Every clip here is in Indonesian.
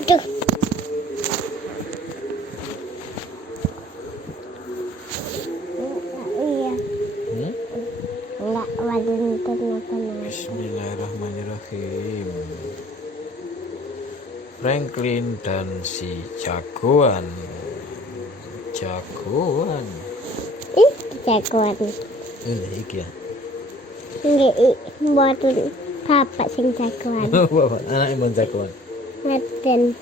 Aduh. Iya. Enggak waduh kenapa. Bismillahirrahmanirrahim. Franklin dan si jagoan. Jagoan. Jagoan. Ini iki ya. Nggih, mboten bapak sing jagoan. Bapak anak emang jagoan. Ngeten.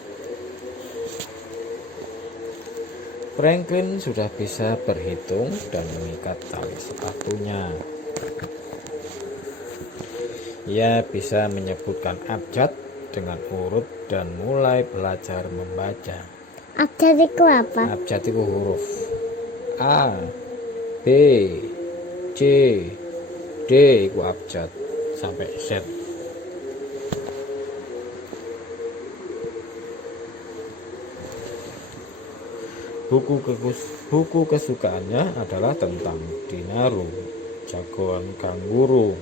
Franklin sudah bisa berhitung dan mengikat tali sepatunya. Ia bisa menyebutkan abjad dengan urut dan mulai belajar membaca. Abjad itu apa? Abjad itu huruf A, B, C, D itu abjad sampai Z. Buku kesukaannya adalah tentang Dinaru, jagoan kanguru.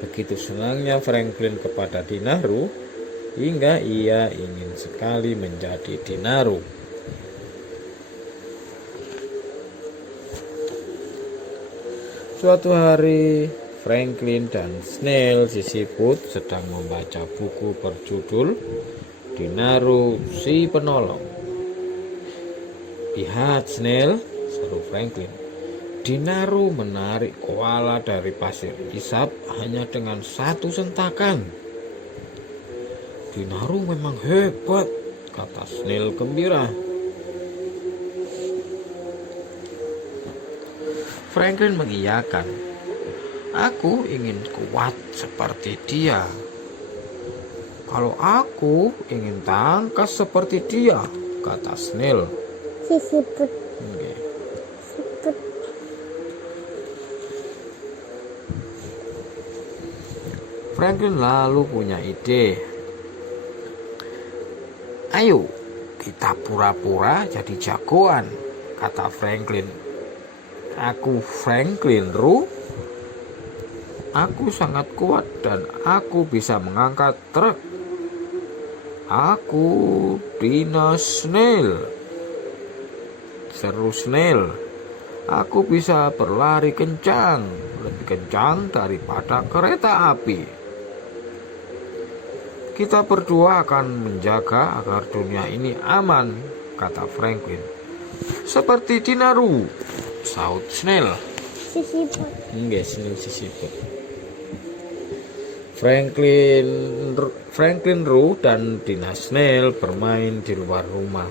Begitu senangnya Franklin kepada Dinaru hingga ia ingin sekali menjadi Dinaru. Suatu hari Franklin dan Snail sisiput sedang membaca buku berjudul Dinaru si Penolong. "Lihat, Snail," seru Franklin. "Dinaru menarik koala dari pasir isap hanya dengan satu sentakan." "Dinaru memang hebat," kata Snail gembira. Franklin mengiyakan. "Aku ingin kuat seperti dia. Kalau aku ingin tangkas seperti dia," kata Snail. Sisiput. Okay. Siput. Franklin lalu punya ide. "Ayo, kita pura-pura jadi jagoan," kata Franklin. "Aku Franklin Ru. Aku sangat kuat dan aku bisa mengangkat truk. Aku Dina Snail," seru Snail. "Aku bisa berlari kencang, lebih kencang daripada kereta api. Kita berdua akan menjaga agar dunia ini aman," kata Franklin. "Seperti Dinaru," sahut Snail. Sisiput. Enggak, Snail sisiput. Franklin Ru dan Dina Snail bermain di luar rumah.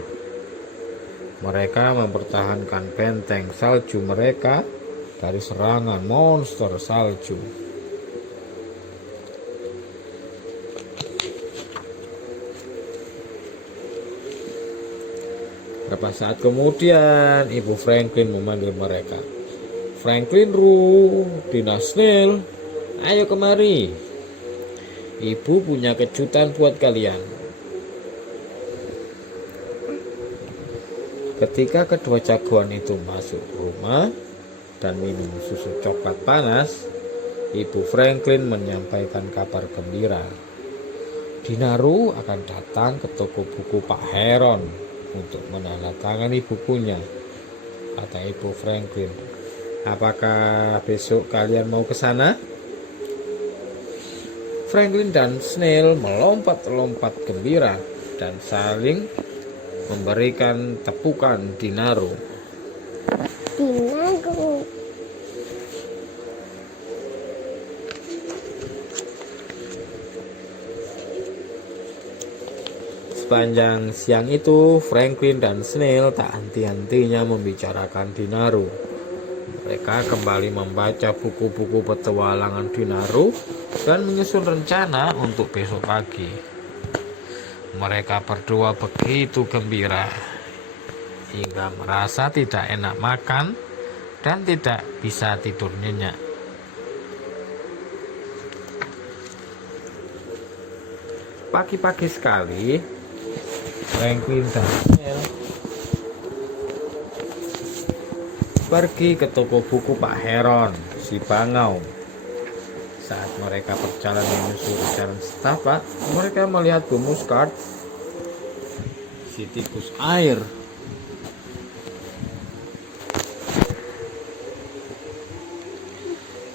Mereka mempertahankan benteng salju mereka dari serangan monster salju. Beberapa saat kemudian, Ibu Franklin memanggil mereka. "Franklin Ru, Dina Snail, ayo kemari. Ibu punya kejutan buat kalian." Ketika kedua jagoan itu masuk rumah dan minum susu coklat panas, Ibu Franklin menyampaikan kabar gembira. "Dinaru akan datang ke toko buku Pak Heron untuk menandatangani bukunya," kata Ibu Franklin. "Apakah besok kalian mau ke sana?" Franklin dan Snail melompat-lompat gembira dan saling memberikan tepukan Dinaru. Dinaru. Sepanjang siang itu, Franklin dan Snail tak henti-hentinya membicarakan Dinaru. Mereka kembali membaca buku-buku petualangan Dinaru dan menyusun rencana untuk besok pagi. Mereka berdua begitu gembira hingga merasa tidak enak makan dan tidak bisa tidur nyenyak. Pagi-pagi sekali, Franklin dan Snail pergi ke toko buku Pak Heron, si Bangau. Saat mereka berjalan menyusuri jalan setapak, mereka melihat Bu Muskat, si tikus air.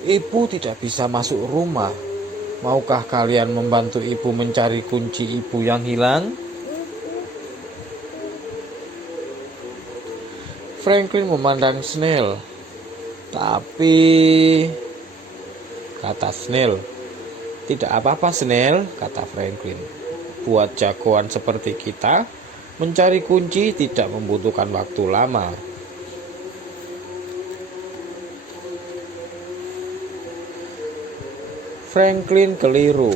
Ibu tidak bisa masuk rumah. Maukah kalian membantu ibu mencari kunci ibu yang hilang? Franklin memandang Snail. Tapi, kata Snail, tidak apa-apa Snail, kata Franklin. Buat jagoan seperti kita, mencari kunci tidak membutuhkan waktu lama. Franklin keliru.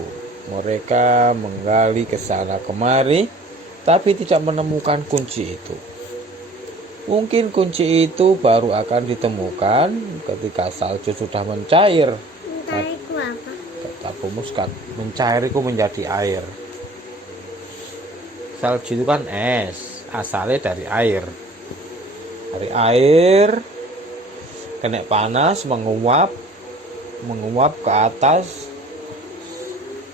Mereka menggali ke sana kemari, tapi tidak menemukan kunci itu. Mungkin kunci itu baru akan ditemukan ketika salju sudah mencair. Mencair itu apa? Kata Bu Muskat, mencair itu menjadi air. Salju itu kan es, asalnya dari air. Dari air, kena panas, menguap ke atas,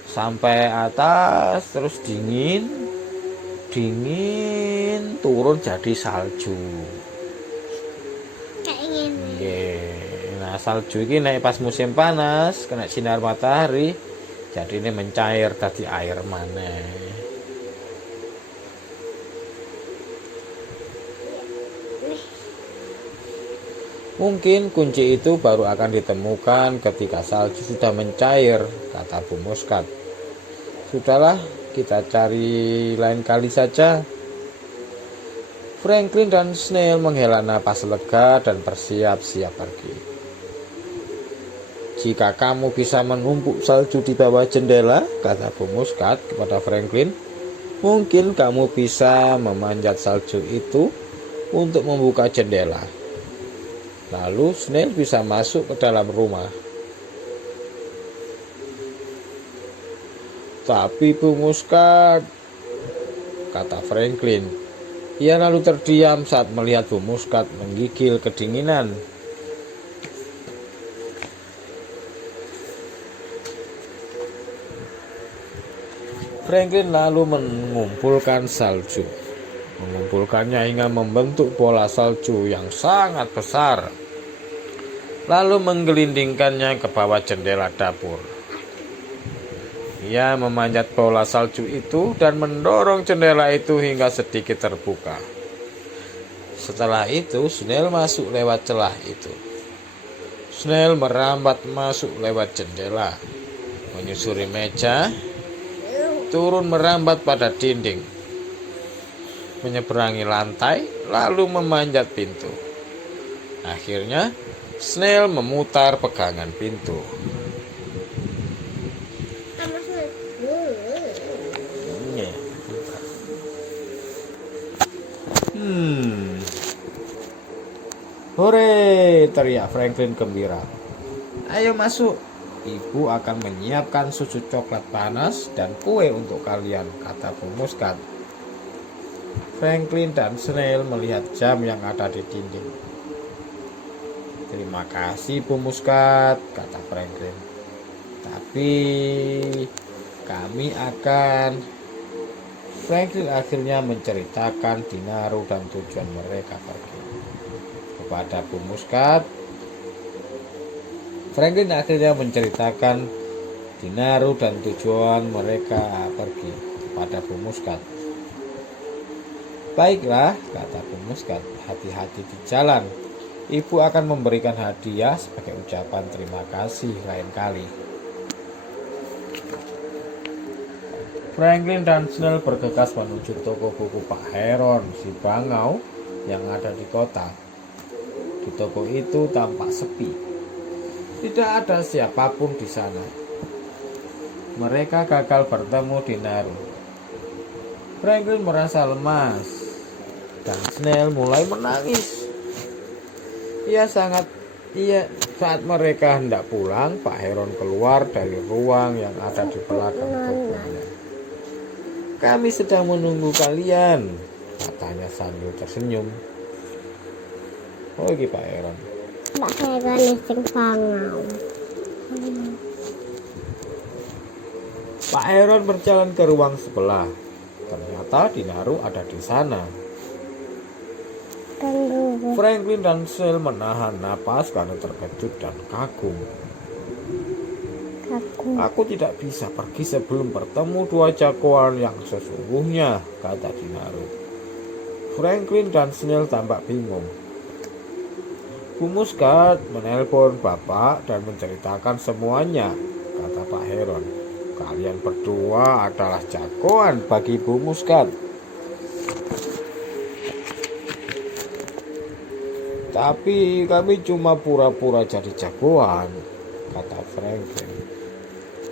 sampai atas, terus dingin, turun jadi salju. Kayak gini. Nah, salju ini naik pas musim panas, kena sinar matahari, jadi ini mencair tadi air maneh. Mungkin kunci itu baru akan ditemukan ketika salju sudah mencair, kata Bu Muskat. Sudahlah, kita cari lain kali saja. Franklin dan Snail menghela napas lega dan bersiap-siap pergi. Jika kamu bisa menumpuk salju di bawah jendela, kata Bu Muskat kepada Franklin, mungkin kamu bisa memanjat salju itu untuk membuka jendela. Lalu Snail bisa masuk ke dalam rumah. Tapi Bu Muskat, kata Franklin. Ia lalu terdiam saat melihat Bu Muskat menggigil kedinginan. Franklin lalu mengumpulkan salju. Mengumpulkannya hingga membentuk bola salju yang sangat besar. Lalu menggelindingkannya ke bawah jendela dapur. Ia memanjat bola salju itu dan mendorong jendela itu hingga sedikit terbuka. Setelah itu, Snail masuk lewat celah itu. Snail merambat masuk lewat jendela, menyusuri meja, turun merambat pada dinding, menyeberangi lantai, lalu memanjat pintu. Akhirnya, Snail memutar pegangan pintu. Hore, teriak Franklin gembira. Ayo masuk, ibu akan menyiapkan susu coklat panas dan kue untuk kalian, kata Bu Muskat. Franklin dan Snail melihat jam yang ada di dinding. Terima kasih Bu Muskat, kata Franklin. Tapi kami akan... Franklin akhirnya menceritakan Dinaru dan tujuan mereka pergi kepada Bu Muskat. Franklin akhirnya menceritakan Dinaru dan tujuan mereka pergi kepada Bu Muskat. Baiklah, kata Bu Muskat, hati-hati di jalan. Ibu akan memberikan hadiah sebagai ucapan terima kasih lain kali. Franklin dan Snail bergegas menuju toko buku Pak Heron si bangau yang ada di kota. Di toko itu tampak sepi. Tidak ada siapapun di sana. Mereka gagal bertemu Dinaru. Franklin merasa lemas dan Snail mulai menangis. Saat mereka hendak pulang, Pak Heron keluar dari ruang yang ada di belakang tokonya. Kami sedang menunggu kalian, katanya sambil tersenyum. Oh, ini Pak Heron. Pak Heron sing bangau. Pak Heron berjalan ke ruang sebelah. Ternyata Dinaru ada di sana. Franklin dan Snail menahan napas karena terkejut dan kagum. Aku tidak bisa pergi sebelum bertemu dua jagoan yang sesungguhnya, kata Dinaru. Franklin dan Snail tampak bingung. Bu Muskat menelpon Bapak dan menceritakan semuanya, kata Pak Heron. Kalian berdua adalah jagoan bagi Bu Muskat. Tapi kami cuma pura-pura jadi jagoan, kata Franklin.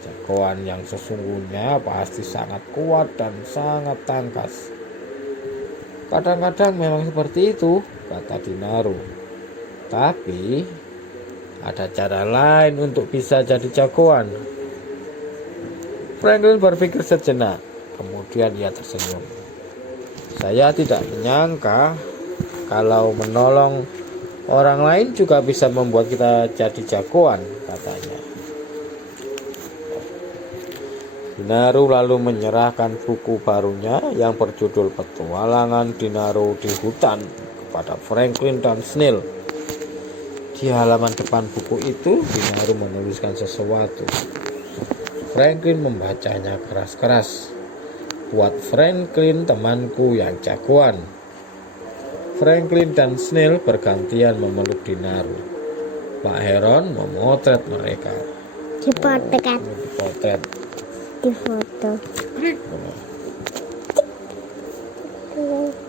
Jagoan yang sesungguhnya pasti sangat kuat dan sangat tangkas. Kadang-kadang memang seperti itu, kata Dinaru. Tapi ada cara lain untuk bisa jadi jagoan. Franklin berpikir sejenak, kemudian ia tersenyum. Saya tidak menyangka kalau menolong orang lain juga bisa membuat kita jadi jagoan, katanya. Dinaru lalu menyerahkan buku barunya yang berjudul Petualangan Dinaru di Hutan kepada Franklin dan Snail. Di halaman depan buku itu, Dinaru menuliskan sesuatu. Franklin membacanya keras-keras. Buat Franklin temanku yang jagoan. Franklin dan Snail bergantian memeluk Dinaru. Pak Heron memotret mereka. Dipotret. Dipotret. Difoto.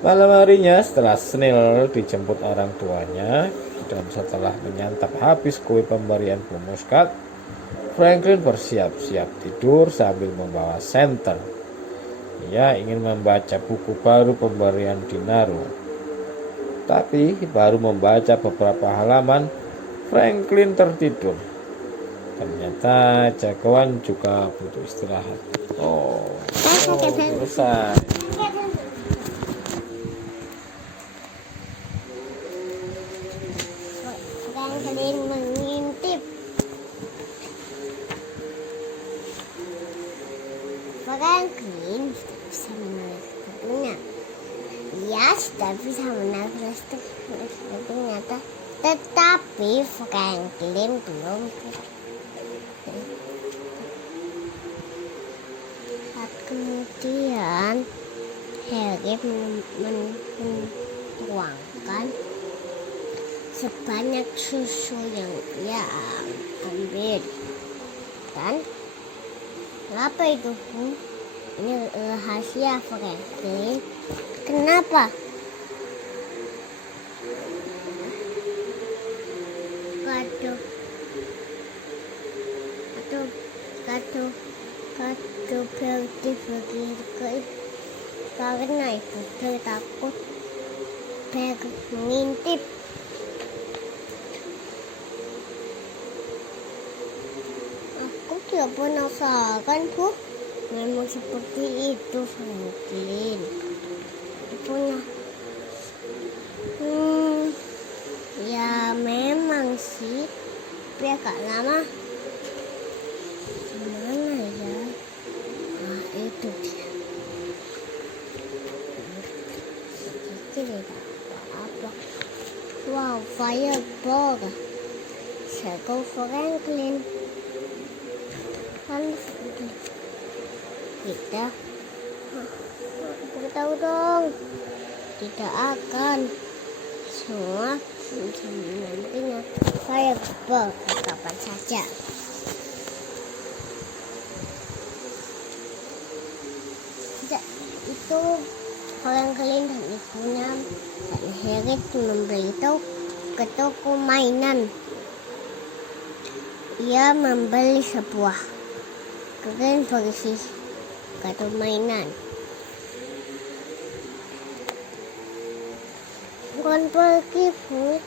Malam harinya setelah Snail dijemput orang tuanya dan setelah menyantap habis kue pemberian Bu Muskat, Franklin bersiap-siap tidur sambil membawa senter. Ia ingin membaca buku baru pemberian Dinaru. Tapi baru membaca beberapa halaman, Franklin tertidur. Ternyata jagoan juga butuh istirahat. Selesai. Franklin mengintip. Franklin bisa menarik bukunya. Ia sudah bisa menarik bukunya, tetapi Franklin belum. Saat kemudian Harry menuangkan sebanyak susu yang ia ambil. Dan apa itu? Ini rahasia Franklin. Kenapa? Kado berarti begitu. Karena itu Harry takut mengintip. Aku tidak penasaran, Bu. Memang seperti itu, Franklin. Punya. Ya memang sih. Tapi agak lama. Gimana ya? Nah, itu dia. Tidak apa-apa. Wow, fireball. Jago Franklin. Kita tahu dong, tidak akan semua nantinya fireball kapan saja. Itu Franklin dan ibunya dan Harry memberitahu ke toko mainan. Ia membeli sebuah keren berisi kado mainan. Bukan pergi, Bu.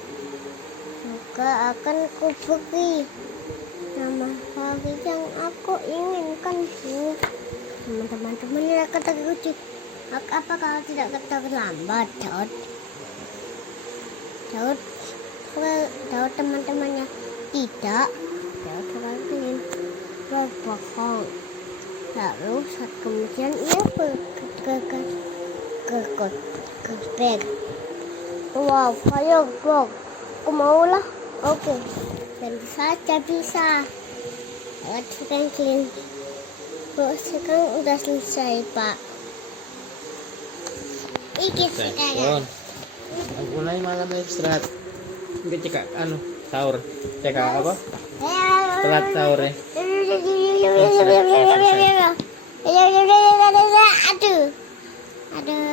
Maka akan ku pergi. Nama hari yang aku inginkan, Bu. Teman-teman kata lucu. Apa kalau tidak terlambat, Daud? Daud teman-temannya tidak. Daud Franklin berbohong. Lalu saat kemudian ia ke bag. Wow, ayo go. Aku mau lah. Oke. Tentu saja bisa. Alat Franklin. Sekarang udah selesai, Pak. Iki sekarang. Aku naik malam istirahat. Kita cekak sahur. Cekak apa? Telat sahur ya. Aduh. Aduh.